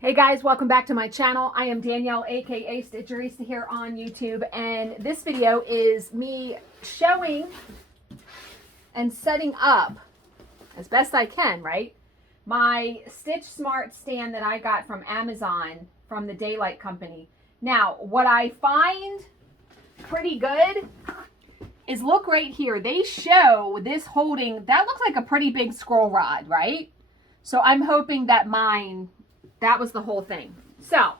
Hey guys, welcome back to my channel. I am Danielle, aka Stitcherista here on YouTube, and this video is me showing and setting up, as best I can, right, my StitchSmart stand that I got from Amazon from the Daylight Company. Now, what I find pretty good is, look right here. They show this holding, that looks like a pretty big scroll rod, right? So I'm hoping that mine, that was the whole thing. So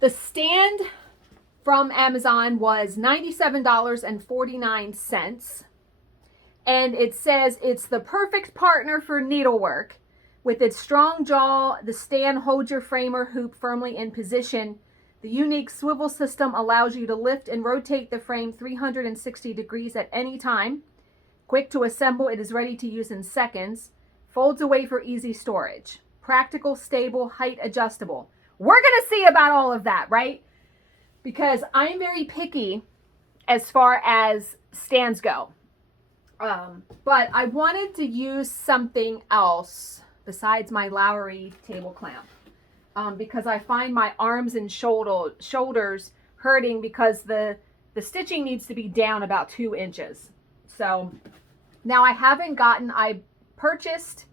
the stand from Amazon was $97.49. And it says it's the perfect partner for needlework. With its strong jaw, the stand holds your framer hoop firmly in position. The unique swivel system allows you to lift and rotate the frame 360 degrees at any time. Quick to assemble, it is ready to use in seconds. Folds away for easy storage. Practical, stable, height adjustable. We're going to see about all of that, right? Because I'm very picky as far as stands go. But I wanted to use something else besides my Lowery table clamp. Because I find my arms and shoulders hurting because the stitching needs to be down about 2 inches. So now I purchased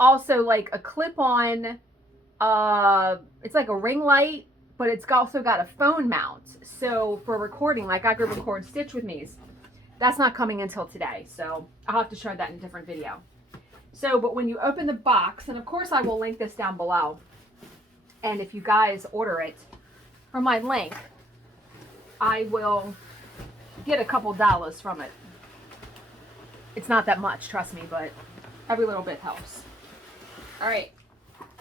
also like a clip-on, it's like a ring light, but it's also got a phone mount. So for recording, like I could record Stitch with Me's. That's not coming until today, so I'll have to show that in a different video. So, but when you open the box, and of course I will link this down below, and if you guys order it from my link, I will get a couple dollars from it. It's not that much, trust me, but every little bit helps. All right,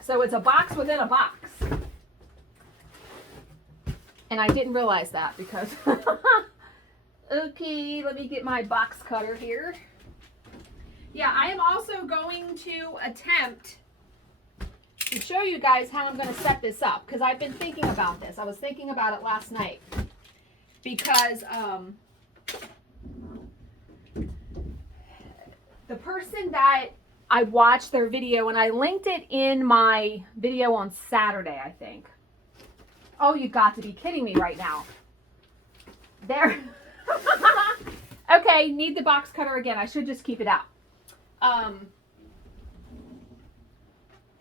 so it's a box within a box. And I didn't realize that because, okay, let me get my box cutter here. Yeah, I am also going to attempt to show you guys how I'm going to set this up, because I've been thinking about this. I was thinking about it last night because the person that I watched their video, and I linked it in my video on Saturday, I think. Oh, you got to be kidding me right now. There. Okay, need the box cutter again. I should just keep it out.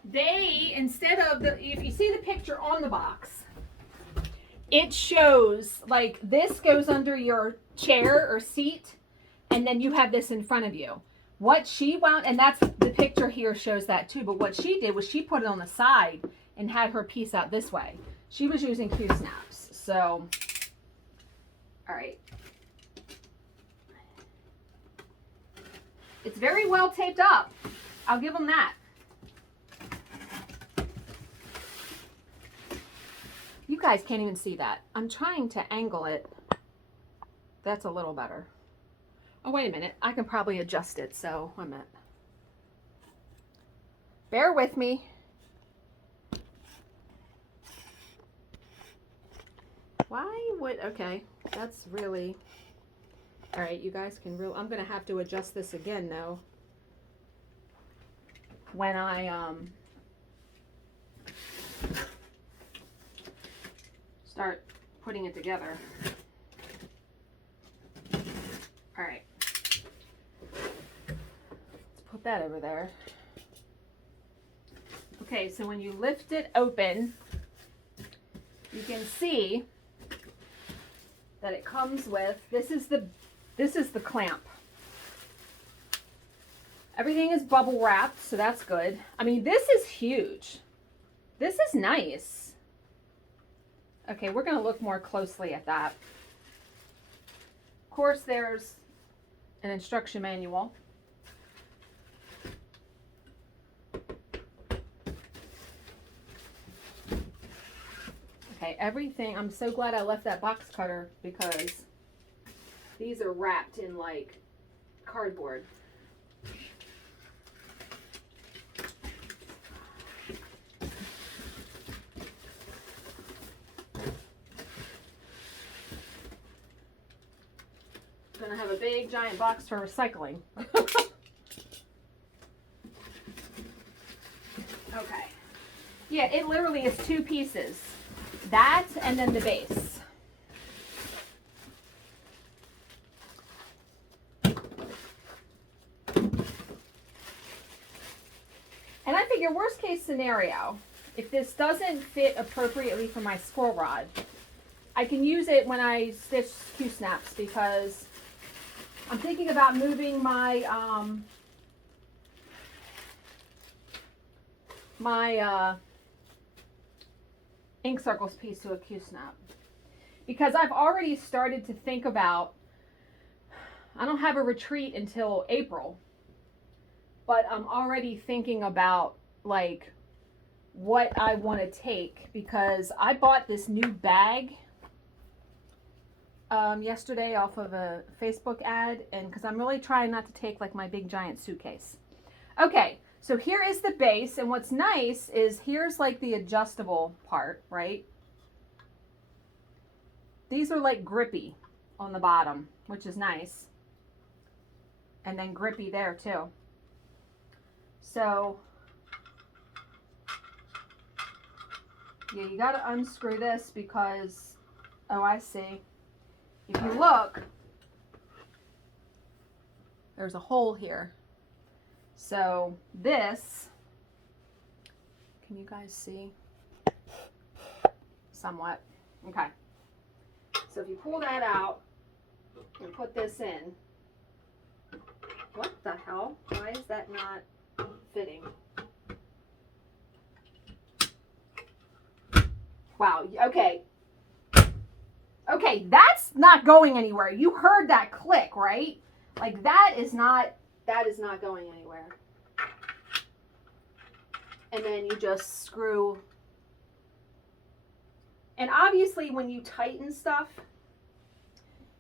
They, instead of if you see the picture on the box, it shows like this goes under your chair or seat, and then you have this in front of you. What she wound, and that's the picture here shows that too, but what she did was she put it on the side and had her piece out this way. She was using Q-snaps. So, all right. It's very well taped up. I'll give them that. You guys can't even see that. I'm trying to angle it. That's a little better. Oh, wait a minute. I can probably adjust it. So, wait a minute. Bear with me. Why would, okay, that's really, all right, you guys can really, I'm going to have to adjust this again, though, when I, start putting it together. All right. Let's put that over there. Okay, so when you lift it open, you can see that it comes with, this is the clamp. Everything is bubble wrapped, so that's good. I mean, this is huge. This is nice. Okay, we're going to look more closely at that. Of course, there's an instruction manual. Okay, everything, I'm so glad I left that box cutter because these are wrapped in like cardboard. Gonna have a big giant box for recycling. Okay. Yeah, it literally is 2 pieces. That and then the base. And I figure worst case scenario, if this doesn't fit appropriately for my squirrel rod, I can use it when I stitch Q-snaps, because I'm thinking about moving my ink circles piece to a Q-snap. Because I've already started to think about, I don't have a retreat until April, but I'm already thinking about like what I want to take, because I bought this new bag yesterday off of a Facebook ad, and because I'm really trying not to take like my big giant suitcase. Okay, so here is the base, and what's nice is here's like the adjustable part, right? These are like grippy on the bottom, which is nice, and then grippy there too. So yeah, you got to unscrew this because, oh, I see. If you look, there's a hole here. So this, can you guys see? Somewhat. Okay. So if you pull that out and put this in, what the hell? Why is that not fitting? Wow, okay. Okay, that's not going anywhere. You heard that click, right? Like that is not going anywhere. And then you just screw. And obviously when you tighten stuff,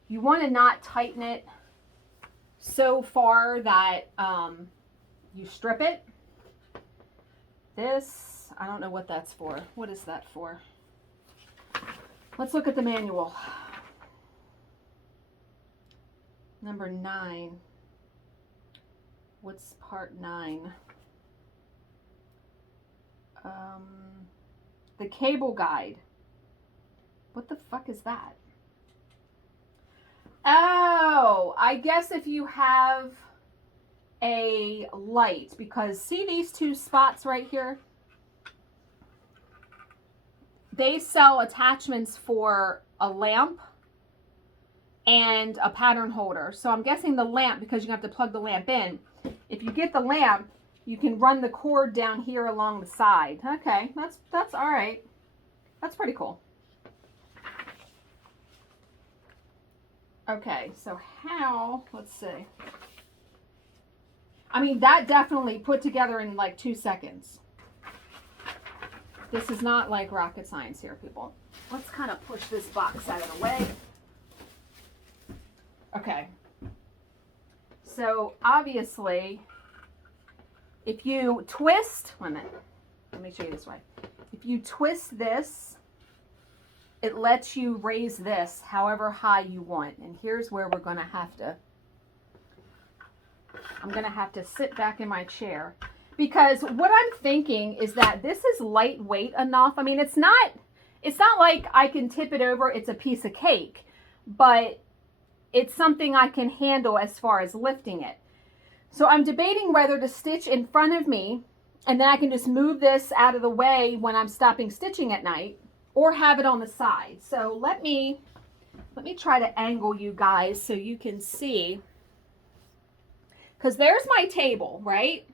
you want to not tighten it so far that you strip it. This, I don't know what that's for. What is that for? Let's look at the manual. Number 9. What's part 9? The cable guide. What the fuck is that? Oh, I guess if you have a light, because see these 2 spots right here? They sell attachments for a lamp and a pattern holder. So I'm guessing the lamp, because you have to plug the lamp in. If you get the lamp, you can run the cord down here along the side. Okay, that's all right. That's pretty cool. Okay, so how, let's see. I mean, that definitely put together in like 2 seconds. This is not like rocket science here, people. Let's kind of push this box out of the way. Okay. So obviously, if you twist, wait a minute, let me show you this way. If you twist this, it lets you raise this however high you want. And here's where we're gonna have to, I'm gonna have to sit back in my chair. Because what I'm thinking is that this is lightweight enough. I mean, it's not like I can tip it over, it's a piece of cake, but it's something I can handle as far as lifting it. So I'm debating whether to stitch in front of me, and then I can just move this out of the way when I'm stopping stitching at night, or have it on the side. So let me try to angle you guys so you can see. Because there's my table, right?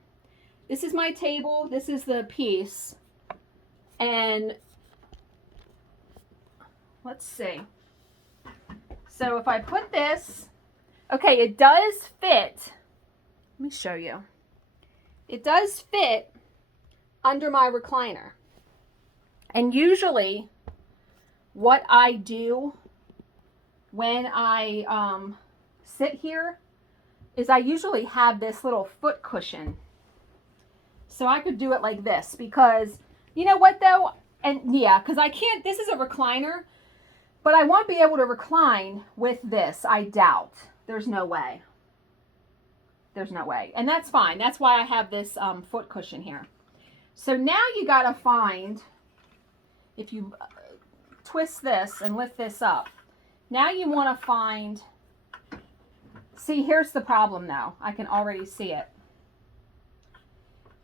This is my table, this is the piece, and let's see. So if I put this, okay, it does fit. Let me show you. It does fit under my recliner. And usually what I do when I sit here is I usually have this little foot cushion. So I could do it like this, because you know what though? And yeah, because I can't, this is a recliner, but I won't be able to recline with this, I doubt. There's no way. There's no way. And that's fine. That's why I have this foot cushion here. So now you got to find, if you twist this and lift this up, now you want to find, see, here's the problem though. I can already see it.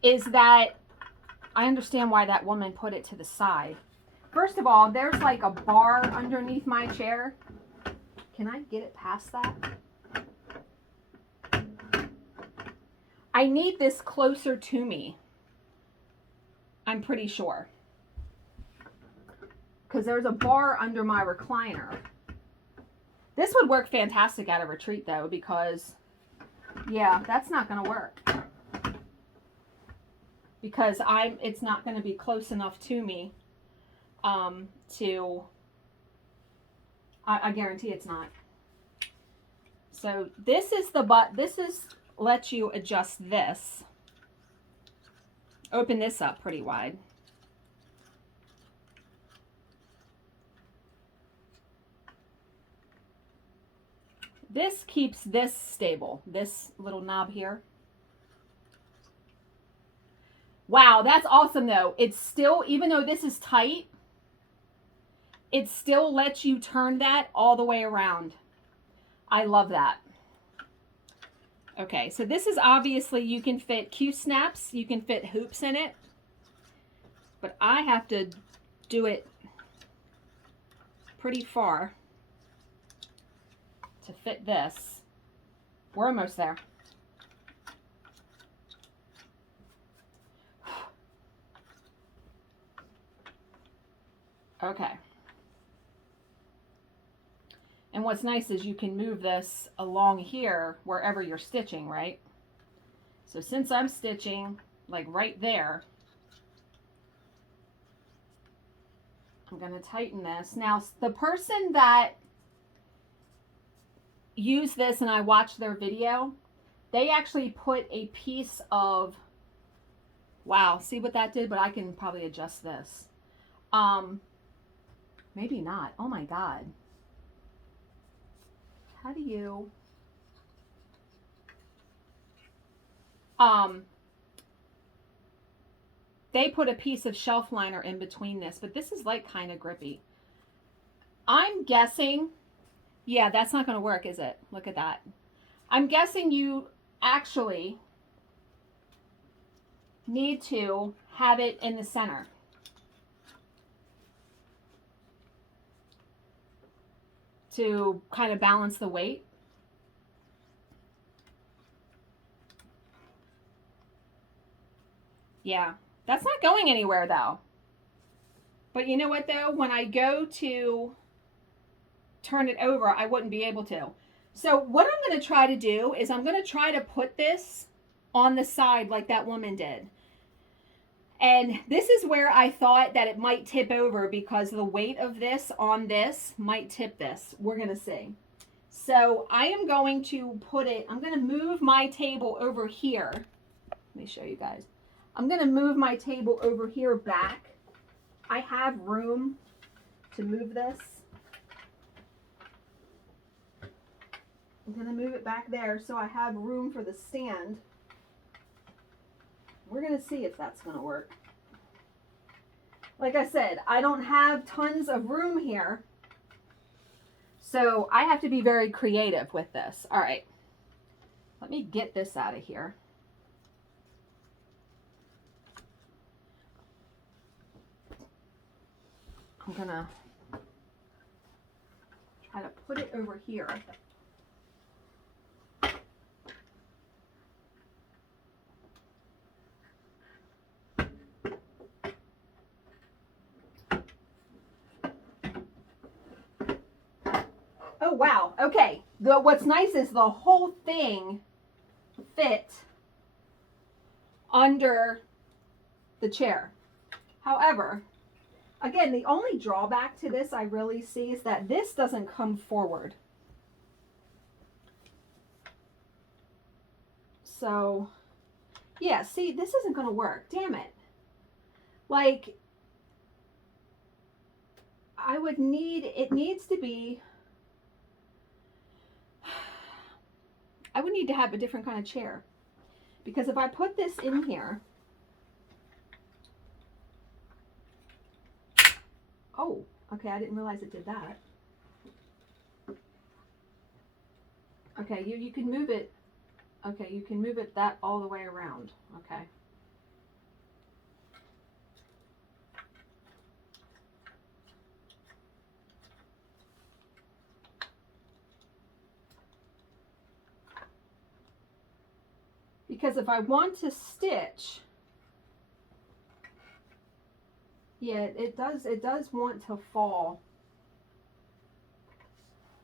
Is that I understand why that woman put it to the side. First of all, there's like a bar underneath my chair. Can I get it past that? I need this closer to me. I'm pretty sure. Because there's a bar under my recliner. This would work fantastic at a retreat though, because yeah, that's not going to work. Because it's not going to be close enough to me I guarantee it's not. So this is lets you adjust this. Open this up pretty wide. This keeps this stable, this little knob here. Wow, that's awesome though. It's still, even though this is tight, it still lets you turn that all the way around. I love that. Okay, so this is obviously, you can fit Q-snaps, you can fit hoops in it, but I have to do it pretty far to fit this. We're almost there. Okay. And what's nice is you can move this along here wherever you're stitching, right? So since I'm stitching like right there, I'm going to tighten this. Now, the person that used this and I watched their video, they actually put a piece of, wow, see what that did? But I can probably adjust this. Maybe not. Oh my God. How do you, they put a piece of shelf liner in between this, but this is like kind of grippy. I'm guessing, yeah, that's not going to work, is it? Look at that. I'm guessing you actually need to have it in the center. To kind of balance the weight. Yeah, that's not going anywhere though. But you know what though? When I go to turn it over, I wouldn't be able to. So what I'm going to try to do is I'm going to try to put this on the side like that woman did. And this is where I thought that it might tip over because the weight of this on this might tip this. We're going to see. So I am going to put it, I'm going to move my table over here. Let me show you guys. I'm going to move my table over here back. I have room to move this. I'm going to move it back there so I have room for the stand. We're going to see if that's going to work. Like I said, I don't have tons of room here. So I have to be very creative with this. All right. Let me get this out of here. I'm going to try to put it over here. Oh, wow. Okay. What's nice is the whole thing fit under the chair. However, again, the only drawback to this I really see is that this doesn't come forward. So, yeah, see, this isn't going to work. Damn it. Like, I would need, it needs to be, I would need to have a different kind of chair. Because if I put this in here, Oh, okay, I didn't realize it did that. Okay, you can move it. Okay, you can move it that all the way around. Okay. Because if I want to stitch, yeah, it does want to fall,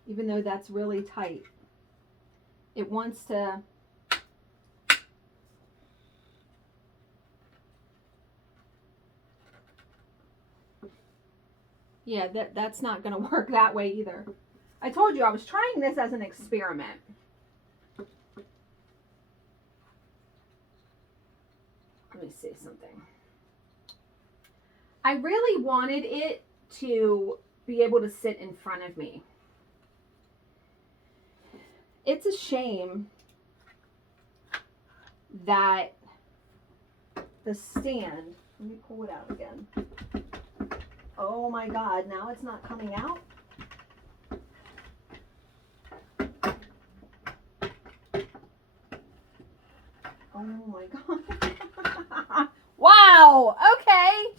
even though that's really tight. It wants to, yeah, that's not going to work that way either. I told you I was trying this as an experiment. Let me see something. I really wanted it to be able to sit in front of me. It's a shame that the stand, let me pull it out again. Oh my God, now it's not coming out. Oh my God. Wow, okay.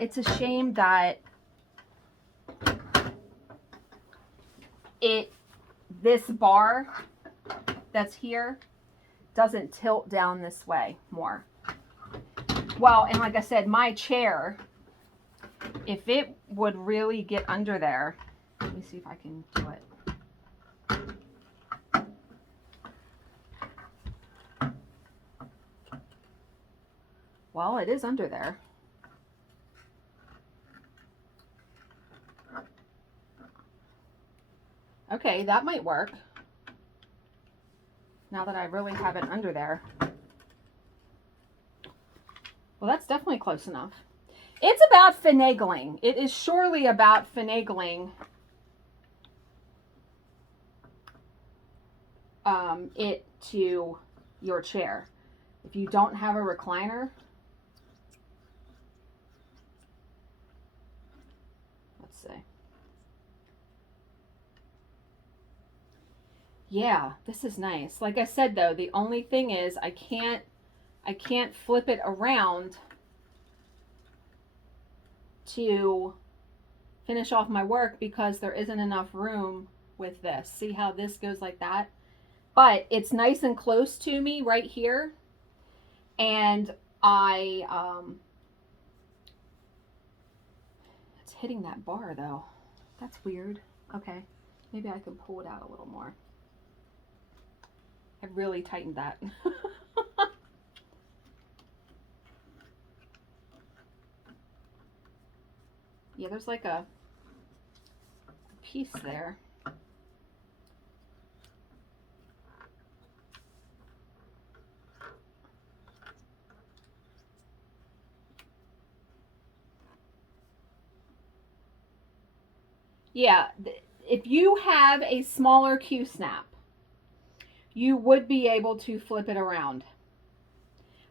It's a shame that this bar that's here doesn't tilt down this way more. Well, and like I said, my chair, if it would really get under there, let me see if I can do it. Well, it is under there. Okay, that might work. Now that I really have it under there. Well, that's definitely close enough. It's about finagling. It is surely about finagling it to your chair. If you don't have a recliner, let's see. Yeah, this is nice. Like I said though, the only thing is I can't flip it around to finish off my work because there isn't enough room with this. See how this goes like that? But it's nice and close to me right here. And it's hitting that bar though. That's weird. Okay, maybe I can pull it out a little more. I really tightened that. Yeah, there's like a piece there. Yeah, if you have a smaller Q-snap, you would be able to flip it around.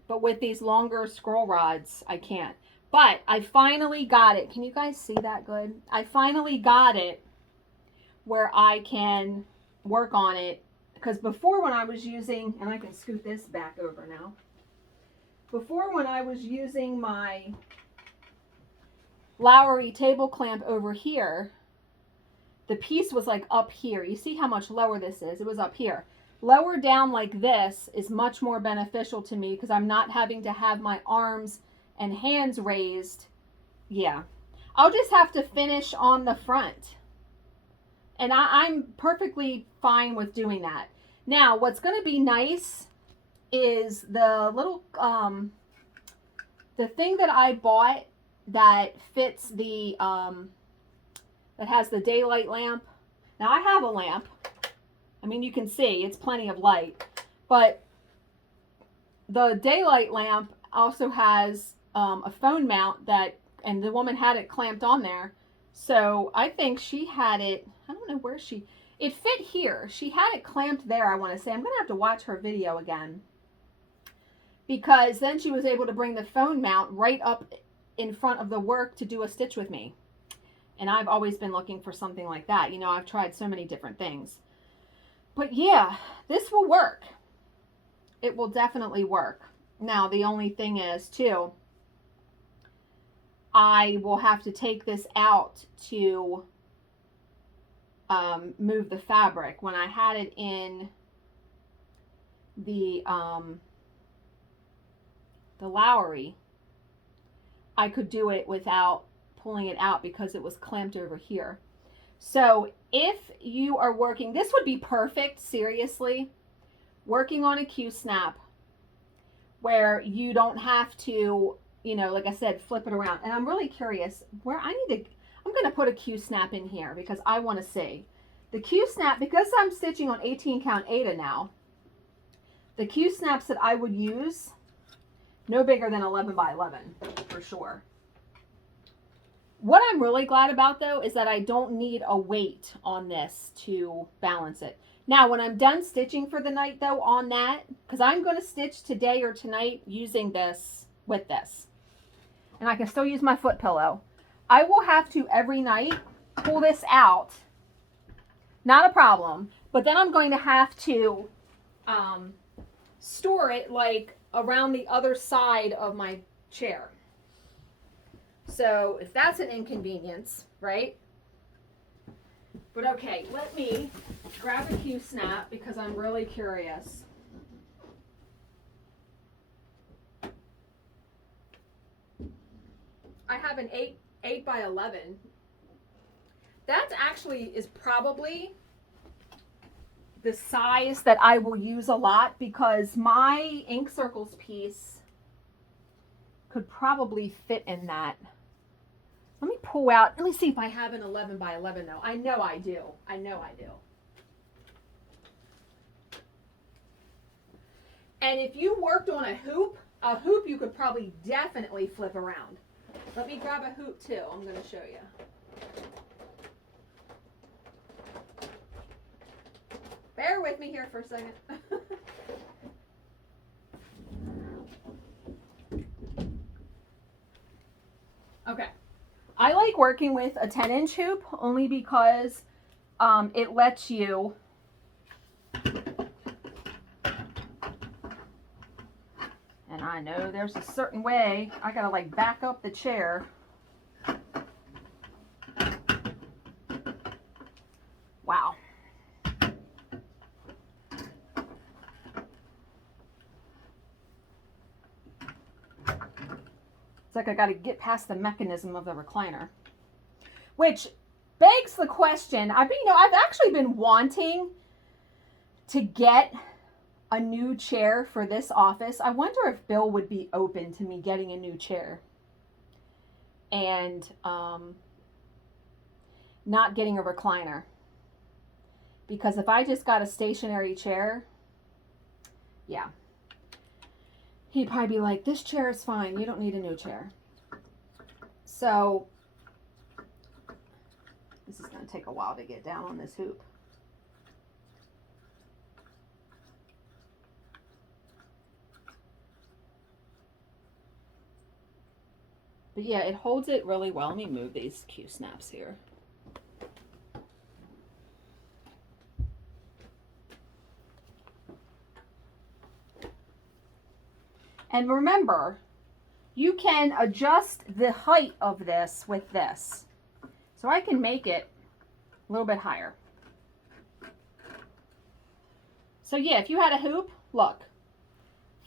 But with these longer scroll rods, I can't. But I finally got it. Can you guys see that good? I finally got it where I can work on it. Because before when I was using, and I can scoot this back over now. Before when I was using my Lowery table clamp over here, the piece was like up here. You see how much lower this is? It was up here. Lower down like this is much more beneficial to me because I'm not having to have my arms and hands raised. Yeah, I'll just have to finish on the front. And I'm perfectly fine with doing that. Now, what's going to be nice is the little, the thing that I bought that fits the, that has the daylight lamp. Now, I have a lamp. I mean, you can see it's plenty of light, but the daylight lamp also has a phone mount that, and the woman had it clamped on there. So I think she had it, I don't know where it fit here. She had it clamped there, I want to say. I'm going to have to watch her video again. because then she was able to bring the phone mount right up in front of the work to do a stitch with me. And I've always been looking for something like that. You know, I've tried so many different things. But yeah, this will work. It will definitely work. Now, the only thing is, too, I will have to take this out to move the fabric. When I had it in the Lowery, I could do it without pulling it out because it was clamped over here. So if you are working, this would be perfect, seriously, working on a Q-snap where you don't have to, you know, like I said, flip it around. And I'm really curious where I'm going to put a Q-snap in here because I want to see. The Q-snap, because I'm stitching on 18 count Aida now, the Q-snaps that I would use, no bigger than 11 by 11 for sure. What I'm really glad about, though, is that I don't need a weight on this to balance it. Now, when I'm done stitching for the night, though, on that, because I'm going to stitch today or tonight using this with this, and I can still use my foot pillow, I will have to every night pull this out. Not a problem. But then I'm going to have to store it like around the other side of my chair. So if that's an inconvenience, right? But okay, let me grab a Q-snap because I'm really curious. I have an 8 by 11. That actually is probably the size that I will use a lot because my ink circles piece could probably fit in that. Let me pull out, let me see if I have an 11 by 11 though. I know I do. I know I do. And if you worked on a hoop you could probably definitely flip around. Let me grab a hoop too. I'm going to show you. Bear with me here for a second. Okay. I like working with a 10-inch hoop only because it lets you and I know there's a certain way I gotta like back up the chair. Wow. It's like I got to get past the mechanism of the recliner, which begs the question. I've actually been wanting to get a new chair for this office. I wonder if Bill would be open to me getting a new chair and not getting a recliner, because if I just got a stationary chair, yeah. He'd probably be like, this chair is fine. You don't need a new chair. So this is going to take a while to get down on this hoop. But yeah, it holds it really well. Let me move these Q-snaps here. And remember, you can adjust the height of this with this. So I can make it a little bit higher. So yeah, if you had a hoop, look.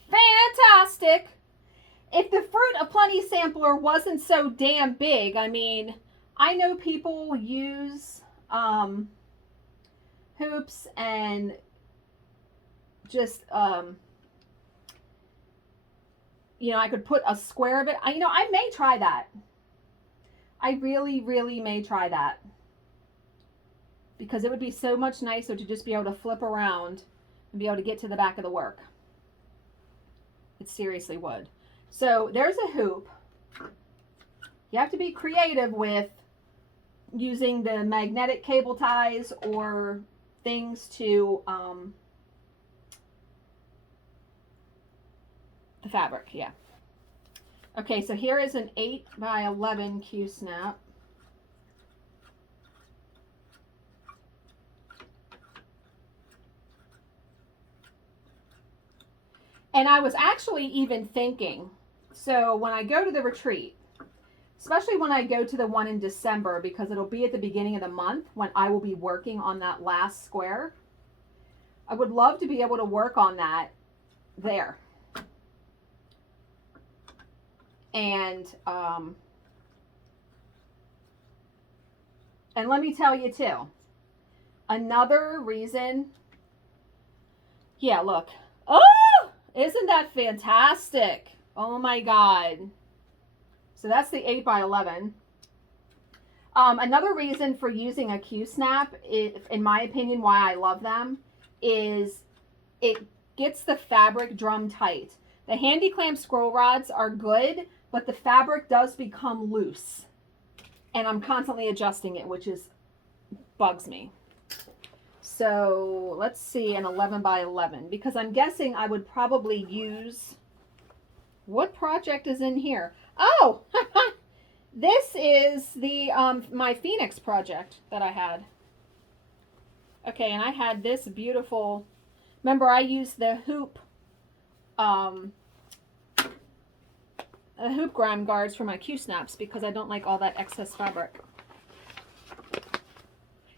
Fantastic! If the Fruit of Plenty sampler wasn't so damn big, I mean, I know people use hoops and just you know, I could put a square of it. I may try that. I really, really may try that. Because it would be so much nicer to just be able to flip around and be able to get to the back of the work. It seriously would. So there's a hoop. You have to be creative with using the magnetic cable ties or things to fabric, yeah. Okay, so here is an 8 by 11 Q-snap. And I was actually even thinking, so when I go to the retreat, especially when I go to the one in December, because it'll be at the beginning of the month when I will be working on that last square, I would love to be able to work on that there. And let me tell you too, another reason, yeah, look. Oh, isn't that fantastic? Oh my God. So that's the 8 by 11. Another reason for using a Q-snap, in my opinion, why I love them, is it gets the fabric drum tight. The Handi Clamp scroll rods are good, but the fabric does become loose. And I'm constantly adjusting it, which bugs me. So let's see, an 11 by 11, because I'm guessing I would probably use, what project is in here? Oh, this is the my Phoenix project that I had. Okay, and I had this beautiful, remember I used the hoop grime guards for my Q-snaps because I don't like all that excess fabric.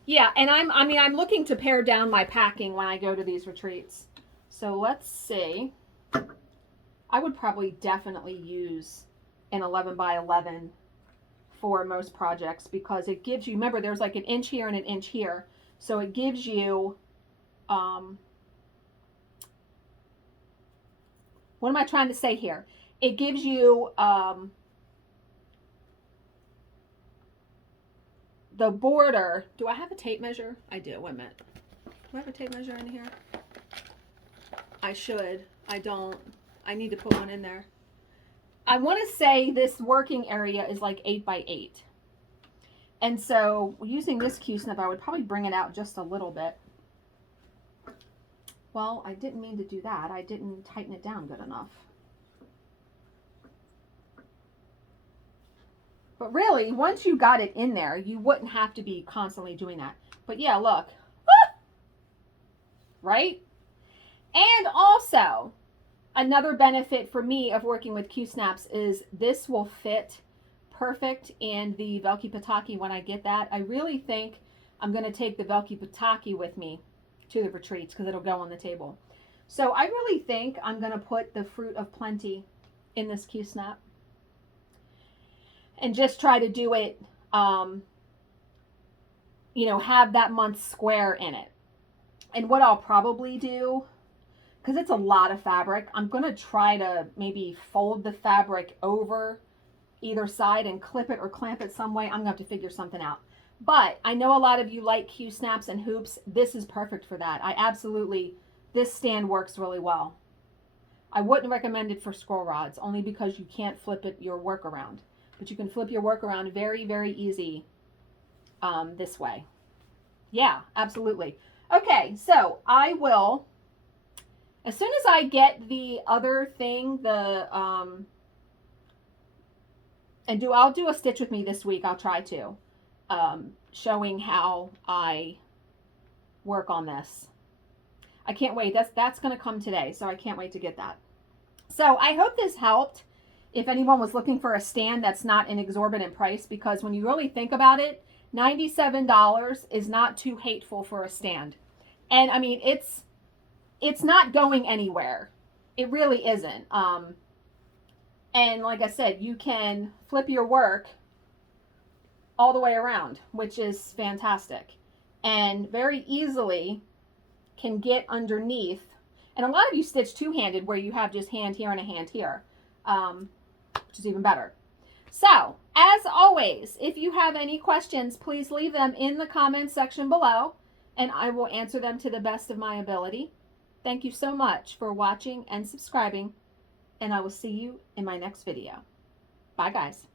Yeah, and I'm looking to pare down my packing when I go to these retreats. So let's see. I would probably definitely use an 11 by 11 for most projects because it gives you, remember there's like an inch here and an inch here. So it gives you, what am I trying to say here? It gives you the border. Do I have a tape measure? I do. Wait a minute. Do I have a tape measure in here? I should. I don't. I need to put one in there. I want to say this working area is like 8 by 8. And so using this Q-snap, I would probably bring it out just a little bit. Well, I didn't mean to do that. I didn't tighten it down good enough. But really, once you got it in there, you wouldn't have to be constantly doing that. But yeah, look. Ah! Right? And also, another benefit for me of working with Q-snaps is this will fit perfect in the Velky Pataki when I get that. I really think I'm going to take the Velky Pataki with me to the retreats because it'll go on the table. So I really think I'm going to put the Fruit of Plenty in this Q-snap and just try to do it, you know, have that month square in it. And what I'll probably do, because it's a lot of fabric, I'm going to try to maybe fold the fabric over either side and clip it or clamp it some way. I'm going to have to figure something out. But I know a lot of you like Q-snaps and hoops. This is perfect for that. This stand works really well. I wouldn't recommend it for scroll rods, only because you can't flip it your work around. But you can flip your work around very, very easy this way. Yeah, absolutely. Okay, so I will, as soon as I get the other thing, I'll do a stitch with me this week. I'll try to, showing how I work on this. I can't wait. That's going to come today, so I can't wait to get that. So I hope this helped. If anyone was looking for a stand that's not an exorbitant price, because when you really think about it, $97 is not too hateful for a stand. And I mean, it's not going anywhere. It really isn't. And like I said, you can flip your work all the way around, which is fantastic. And very easily can get underneath. And a lot of you stitch two-handed where you have just hand here and a hand here, which is even better. So, as always, if you have any questions, please leave them in the comments section below, and I will answer them to the best of my ability. Thank you so much for watching and subscribing, and I will see you in my next video. Bye, guys.